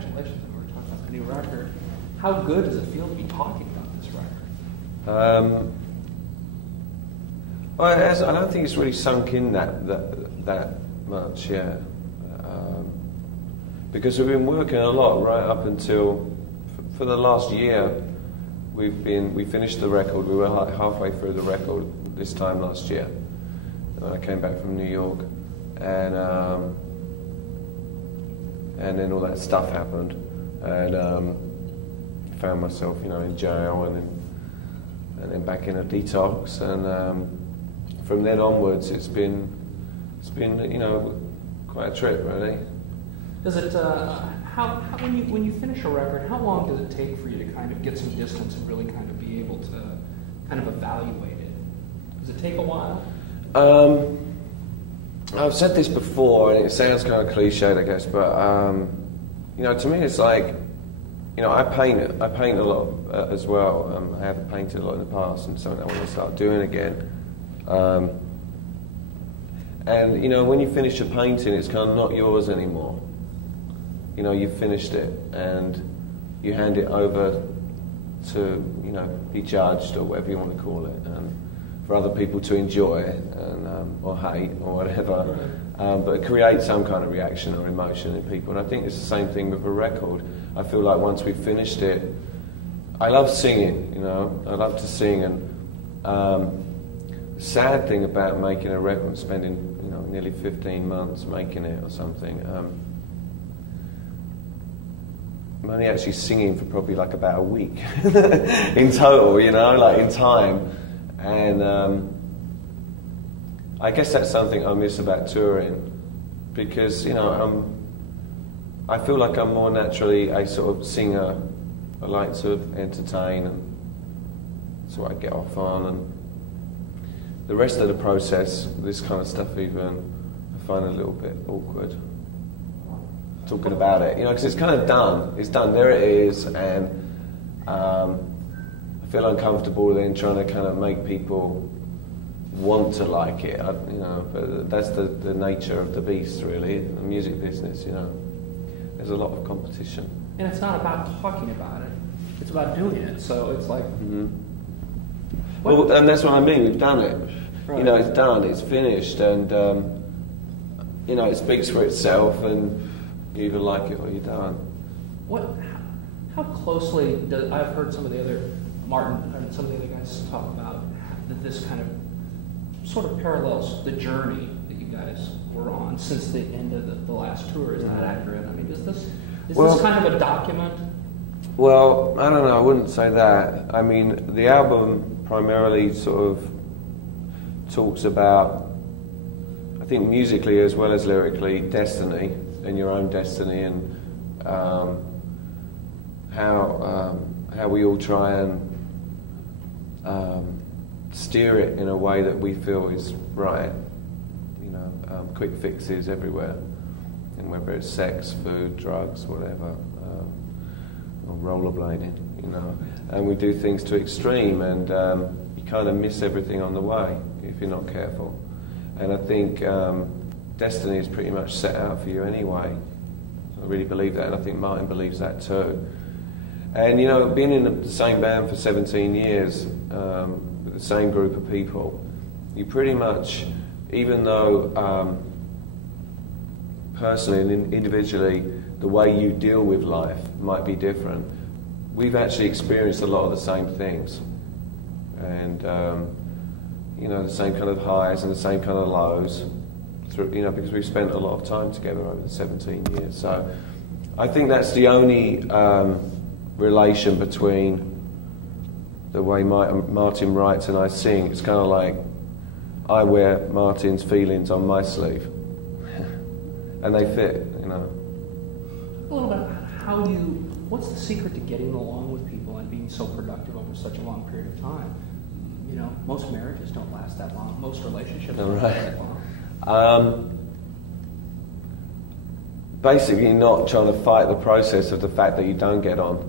congratulations. We were talking about the new record. How good does it feel to be talking about this record? Well, I don't think it's really sunk in that much yet. Because we've been working a lot right up until, for the last year, we finished the record. We were halfway through the record this time last year. And I came back from New York, and then all that stuff happened, and found myself, in jail, and then back in a detox, and from then onwards, it's been quite a trip, really. Does it? When you finish a record, how long does it take for you to kind of get some distance and really kind of be able to kind of evaluate it? Does it take a while? I've said this before, and it sounds kind of cliched, I guess, but to me, it's like, I paint a lot as well. I have painted a lot in the past, and something I want to start doing again. And when you finish a painting, it's kind of not yours anymore. You've finished it, and you hand it over to, be judged, or whatever you want to call it, and for other people to enjoy it, and, or hate, or whatever. But it creates some kind of reaction or emotion in people, and I think it's the same thing with a record. I feel like once we've finished it, I love singing, I love to sing, and the sad thing about making a record, spending, nearly 15 months making it or something, I'm only actually singing for probably like about a week in total, like in time. And I guess that's something I miss about touring, because, I feel like I'm more naturally a sort of singer. I like to entertain, and that's what I get off on. And the rest of the process, this kind of stuff even, I find a little bit awkward. Talking about it, because it's kind of done. It's done. There it is, and I feel uncomfortable then trying to kind of make people want to like it. But that's the nature of the beast, really. The music business, There's a lot of competition. And it's not about talking about it; it's about doing it. So it's like, well, and that's what I mean. We've done it. Right. It's done. It's finished, and it speaks for itself, and you either like it or you don't. How closely I've heard some of the other Martin and some of the other guys talk about that this kind of sort of parallels the journey that you guys were on since the end of the last tour. Is that accurate? I mean, is this kind of a document? Well, I don't know. I wouldn't say that. I mean, the album primarily sort of talks about, I think musically as well as lyrically, destiny and your own destiny, and how we all try and steer it in a way that we feel is right. Quick fixes everywhere, and whether it's sex, food, drugs, whatever, or rollerblading, and we do things to extreme, and you kind of miss everything on the way if you're not careful. And I think destiny is pretty much set out for you anyway. I really believe that, and I think Martin believes that too. And being in the same band for 17 years, with the same group of people, you pretty much, even though personally and individually the way you deal with life might be different, we've actually experienced a lot of the same things. And the same kind of highs and the same kind of lows, because we've spent a lot of time together over the 17 years. So I think that's the only relation between the way Martin writes and I sing. It's kind of like I wear Martin's feelings on my sleeve, and they fit, A little bit, what's the secret to getting along with people and being so productive over such a long period of time? Most marriages don't last that long. Most relationships don't last that long. Basically not trying to fight the process of the fact that you don't get on,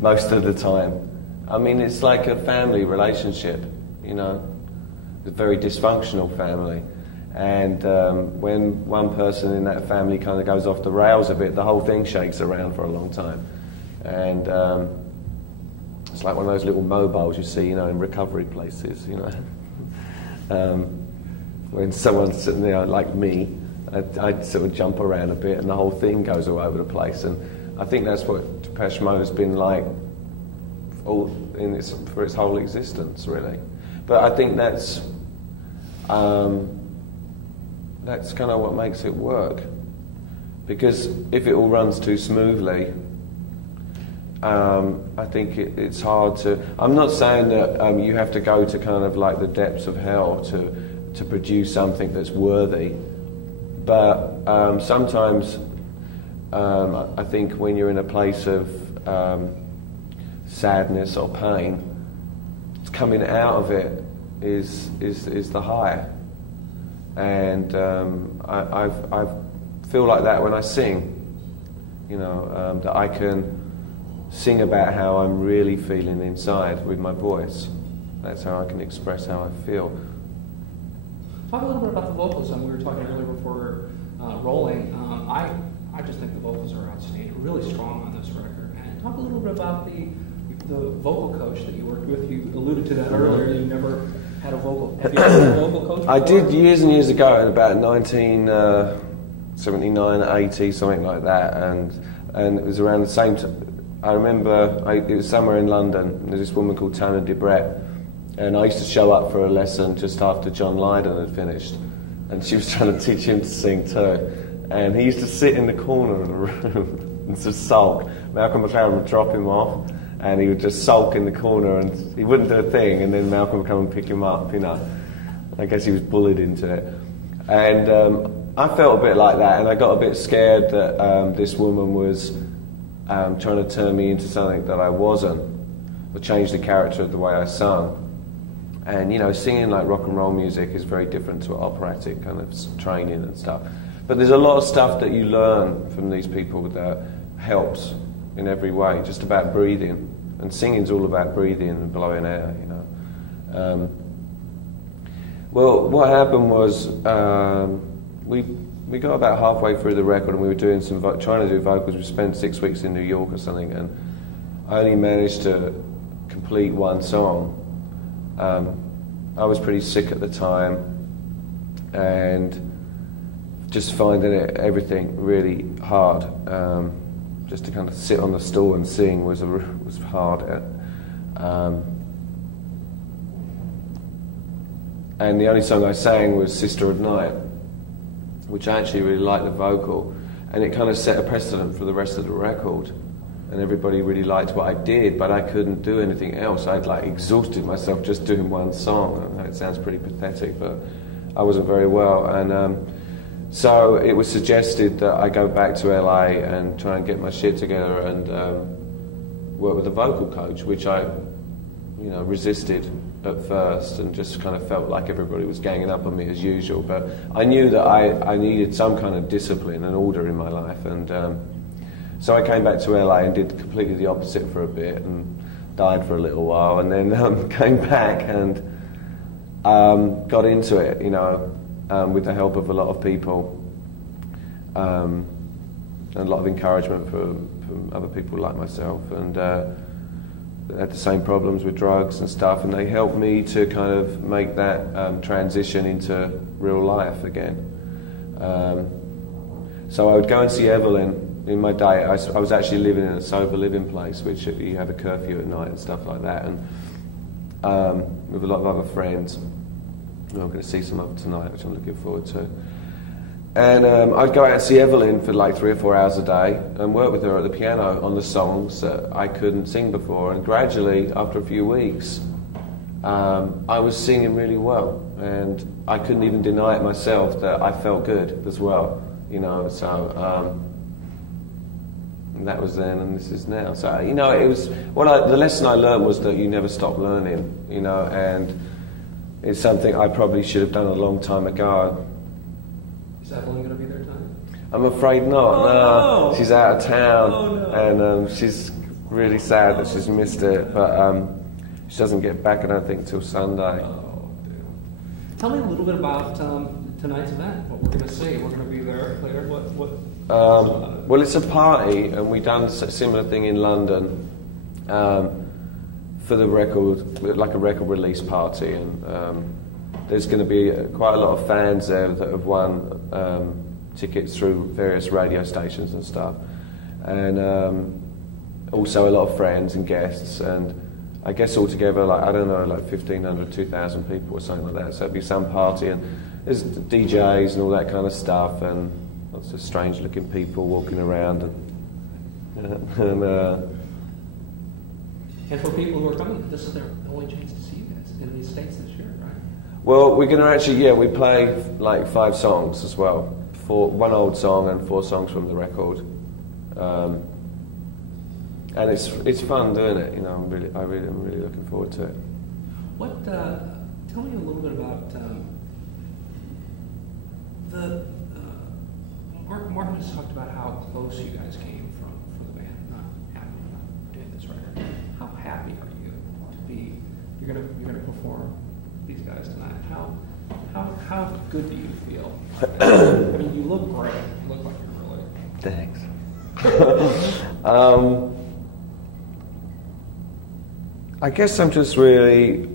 most of the time. I mean, it's like a family relationship, a very dysfunctional family. And when one person in that family kind of goes off the rails a bit, the whole thing shakes around for a long time. And it's like one of those little mobiles you see, you know, in recovery places, you know. When someone's sitting there like me, I'd sort of jump around a bit and the whole thing goes all over the place. And I think that's what Depeche Mode has been like for its whole existence, really. But I think that's kind of what makes it work. Because if it all runs too smoothly, I think it's hard to... I'm not saying that you have to go to kind of like the depths of hell to produce something that's worthy. But sometimes I think when you're in a place of sadness or pain, coming out of it is the high. And I feel like that when I sing, you know, that I can sing about how I'm really feeling inside with my voice. That's how I can express how I feel. Talk a little bit about the vocals. We were talking earlier before rolling. I just think the vocals are outstanding, really strong on this record. And talk a little bit about the vocal coach that you worked with. You alluded to that earlier. You never had a vocal. Have you had a vocal coach before? I did years and years ago, in about 1979, 80, something like that, and it was around the same time. I remember it was somewhere in London. There's this woman called Tana Debrett, and I used to show up for a lesson just after John Lydon had finished, and she was trying to teach him to sing too. And he used to sit in the corner of the room and just sulk. Malcolm McLaren would drop him off, and he would just sulk in the corner, and he wouldn't do a thing, and then Malcolm would come and pick him up, you know. I guess he was bullied into it. And I felt a bit like that, and I got a bit scared that this woman was trying to turn me into something that I wasn't, or change the character of the way I sung. And, you know, singing like rock and roll music is very different to operatic kind of training and stuff. But there's a lot of stuff that you learn from these people that helps in every way, just about breathing. And singing's all about breathing and blowing air, you know. Well, what happened was we got about halfway through the record and we were doing trying to do vocals. We spent 6 weeks in New York or something, and I only managed to complete one song. I was pretty sick at the time, and just finding everything really hard. Just to kind of sit on the stool and sing was hard. And the only song I sang was Sister of Night, which I actually really liked the vocal, and it kind of set a precedent for the rest of the record. And everybody really liked what I did, but I couldn't do anything else. I'd like exhausted myself just doing one song. I know it sounds pretty pathetic, but I wasn't very well. And so it was suggested that I go back to LA and try and get my shit together and work with a vocal coach, which I, you know, resisted at first and just kind of felt like everybody was ganging up on me as usual. But I knew that I needed some kind of discipline and order in my life, and so I came back to LA and did completely the opposite for a bit and died for a little while, and then came back and got into it, you know, with the help of a lot of people and a lot of encouragement from other people like myself, and had the same problems with drugs and stuff, and they helped me to kind of make that transition into real life again. So I would go and see Evelyn. In my day, I was actually living in a sober living place, which you have a curfew at night and stuff like that, and with a lot of other friends. I'm going to see some of them tonight, which I'm looking forward to. And I'd go out and see Evelyn for like 3 or 4 hours a day and work with her at the piano on the songs that I couldn't sing before. And gradually, after a few weeks, I was singing really well, and I couldn't even deny it myself that I felt good as well, you know. So. And that was then, and this is now. So, you know, it was the lesson I learned was that you never stop learning, you know, and it's something I probably should have done a long time ago. Is Evelyn going to be there tonight? I'm afraid not. Oh, no. She's out of town, oh, no. and she's really sad that she's missed it. But she doesn't get back, I don't think, till Sunday. Oh, Tell me a little bit about tonight's event. What we're going to see. We're going to be there. Claire, what? Well, it's a party, and we've done a similar thing in London for the record, like a record release party, and there's going to be quite a lot of fans there that have won tickets through various radio stations and stuff, and also a lot of friends and guests, and I guess altogether, like, I don't know, like 1,500, 2,000 people or something like that. So it'll be some party, and there's DJs and all that kind of stuff, and lots of strange-looking people walking around, and for people who are coming, this is their only chance to see you guys in these states this year, right? Well, we're going to actually, we play like 5 songs as well, 1 old song and 4 songs from the record. And it's fun doing it, you know. I'm really looking forward to it. What? Tell me a little bit about Martin has talked about how close you guys came from the band. I'm not happy about doing this record. How happy are you to be? You're gonna perform these guys tonight. How good do you feel? I mean, you look great. You look like you're really. Thanks. I guess I'm just really,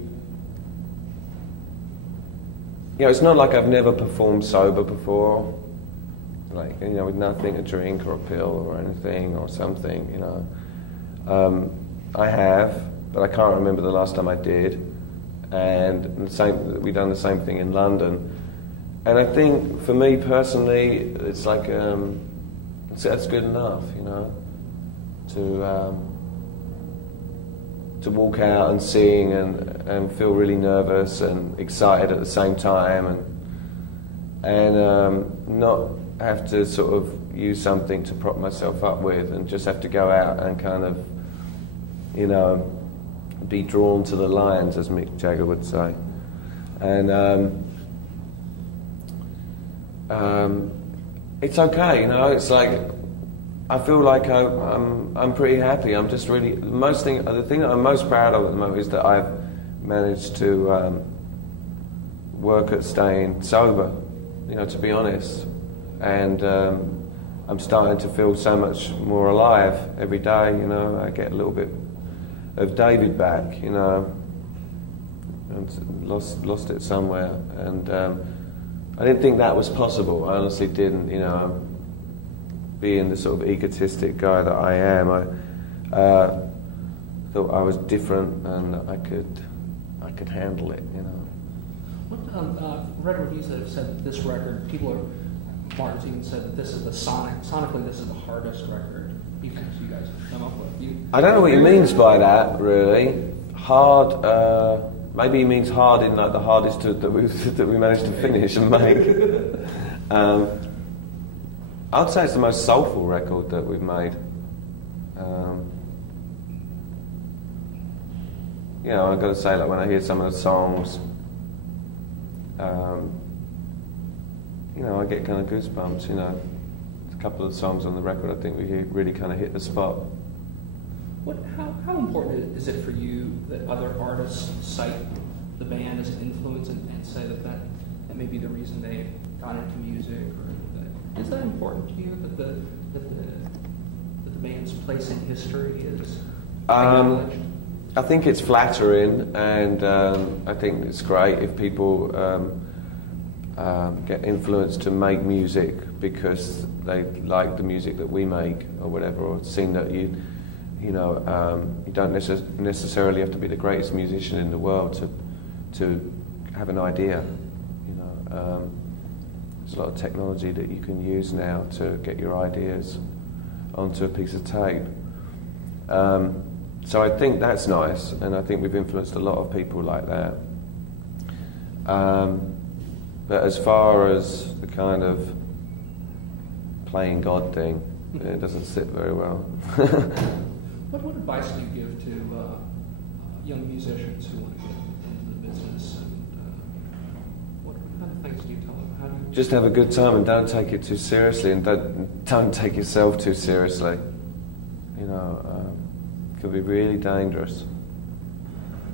it's not like I've never performed sober before, like, with nothing to drink or a pill or anything or something, I have, but I can't remember the last time I did, and we've done the same thing in London, and I think for me personally, it's like, that's good enough, to walk out and sing and feel really nervous and excited at the same time, and not have to sort of use something to prop myself up with, and just have to go out and kind of, be drawn to the lines, as Mick Jagger would say. And it's okay, it's like, I feel like I'm pretty happy. I'm just really, the thing that I'm most proud of at the moment is that I've managed to work at staying sober, to be honest. And I'm starting to feel so much more alive every day, I get a little bit of David back, and lost it somewhere. And I didn't think that was possible. I honestly didn't, being the sort of egotistic guy that I am, I thought I was different and I could handle it, What read reviews that have said that this record, Martin's even said that this is sonically this is the hardest record you guys have come up with. I don't know what he means by that, really. Hard, maybe he means hard in like the hardest that we managed to finish and make. I'd say it's the most soulful record that we've made. I've got to say, like, when I hear some of the songs, I get kind of goosebumps, A couple of the songs on the record, I think we really kind of hit the spot. How important is it for you that other artists cite the band as an influence and say that may be the reason they got into music? Is that important to you that the band's place in history is acknowledged? I think it's flattering, and I think it's great if people get influenced to make music because they like the music that we make or whatever, or seeing that you don't necessarily have to be the greatest musician in the world to have an idea. There's a lot of technology that you can use now to get your ideas onto a piece of tape. So I think that's nice, and I think we've influenced a lot of people like that. But as far as the kind of playing God thing, it doesn't sit very well. What advice do you give to young musicians who want to get into the business? And what kind of things do you tell them? Just have a good time and don't take it too seriously, and don't take yourself too seriously. It could be really dangerous.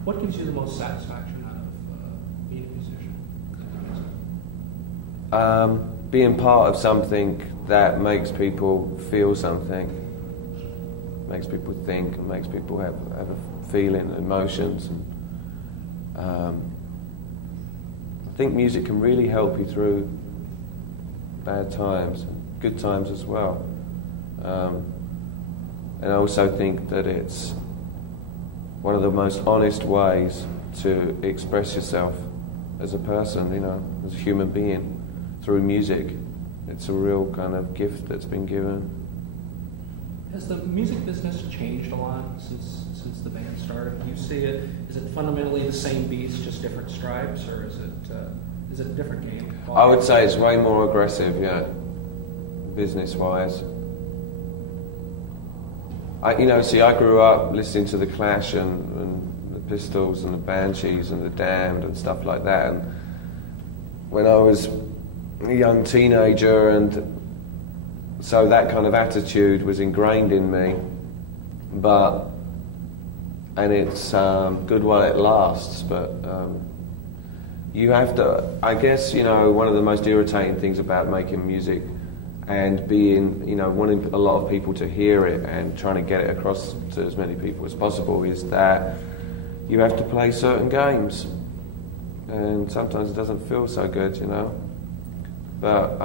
What gives you the most satisfaction out of being a musician? being part of something that makes people feel something, makes people think, and makes people have a feeling, emotions. And, I think music can really help you through bad times, good times as well. And I also think that it's one of the most honest ways to express yourself as a person, you know, as a human being, through music. It's a real kind of gift that's been given. Has the music business changed a lot since the band started? Do you see it? Is it fundamentally the same beast, just different stripes, or is it a different game? I would say it's way more aggressive, yeah, business-wise. I grew up listening to the Clash and the Pistols and the Banshees and the Damned and stuff like that. And when I was a young teenager, and so that kind of attitude was ingrained in me. And it's good while it lasts, but you have to, I guess, you know, one of the most irritating things about making music and being, you know, wanting a lot of people to hear it and trying to get it across to as many people as possible is that you have to play certain games. And sometimes it doesn't feel so good, you know. But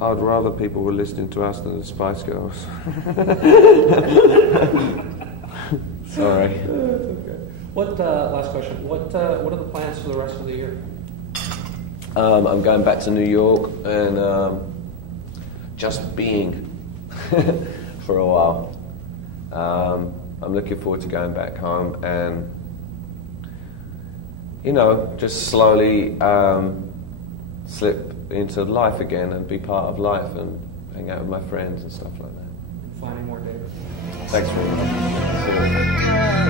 I'd rather people were listening to us than the Spice Girls. Sorry. Okay. What, last question, what are the plans for the rest of the year? I'm going back to New York and just being for a while. I'm looking forward to going back home and, you know, just slowly slip into life again and be part of life and hang out with my friends and stuff like that. Finding more David. Thanks very much.